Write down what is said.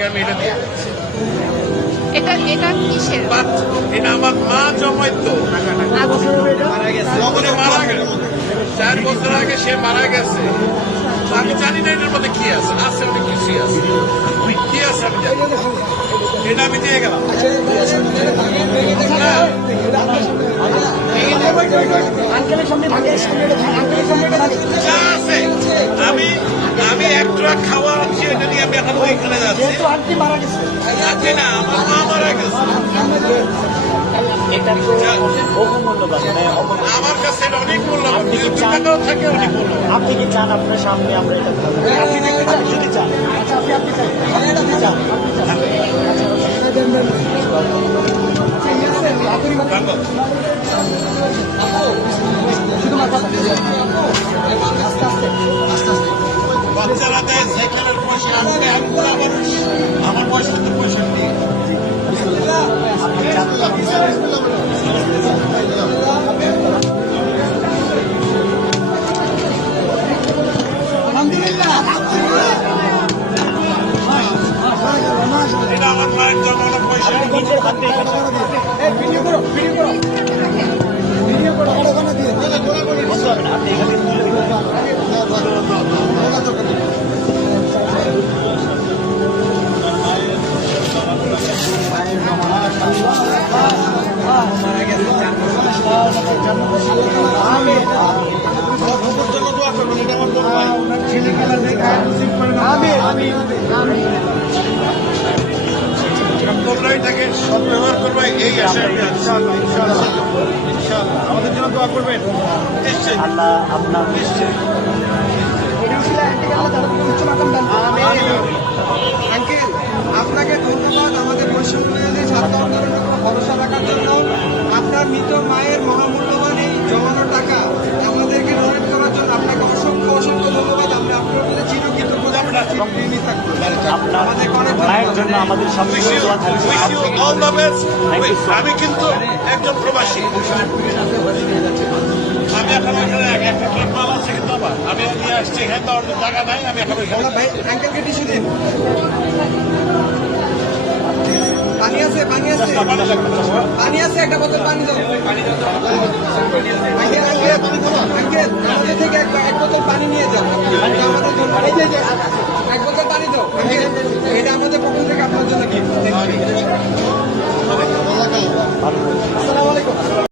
আগে আমি এটা দিয়ে এটা এটা কিসের? এটা আমার মা জমাইতো, তখন মারা গেল 4 বছর আগে, সে মারা গেছে। আমি জানি না এটার মধ্যে কি আছে, আছে অনেক কিছুই আছে, কি আছে আমি জানি। এটা আমি দিয়ে গেলাম। যা আছে আমি আমি এক ট্রাক খাওয়া আনছি, এটা নিয়ে আমি এখন ওইখানে যাচ্ছি। আজকে না, আমার মা মারা গেছে। আমার কাছে এটা অনেক মূল্যবান, টাকাও থাকে অনেক মূল্যবান। আপনি কি চান আপনার সামনে আমরা এটা আপনি দেখতে চান? যদি চান, আচ্ছা আপনি চান, আপনি চান। বাচ্চারা দেয় সাইকেলের পয়সা, আমার পয়সা তো পয়সা দিয়ে এটা আমার মায়ের জমানো পয়সা। তোমরা এটাকে সদ্ব্যবহার করবে, এই আশা আমি আছি। আমাদের জন্য দোয়া করবেন নিশ্চয়ই, আল্লাহ আপনার নিশ্চয়ই। আঙ্কেল, আপনাকে ধন্যবাদ আমাদের বৈষম্যের ছাত্র আন্দোলনের উপর ভরসা রাখার জন্য। আপনার মৃত মায়ের মহামূল্যবান এই জমানো টাকা আমাদেরকে ডোনেট করার জন্য আপনাকে অসংখ্য অসংখ্য ধন্যবাদ। আমরা আপনার প্রতি চিরকৃতজ্ঞ থাকবো। আপনার মায়ের জন্য আমাদের সামনে দোয়া থাকবে। All the best. আমি কিন্তু একজন প্রবাসী, আমি এখন এখানে একটা ট্রাক মাল আছে, কিন্তু আমার আমি নিয়ে আসছি এখানে, তো অন্য টাকা নাই, আমি এখন ওইখানে। ভাই, আঙ্কেলকে টিস্যু দিন। পানি আছে, পানি আছে, পানি আছে, একটা বোতল পানি দাও। আঙ্কেল, আমাদের থেকে এক বোতল পানি নিয়ে যাও আমাদের জন্য। এক বোতল পানি দাও, এটা আমাদের পক্ষ থেকে আপনার জন্য গিফট।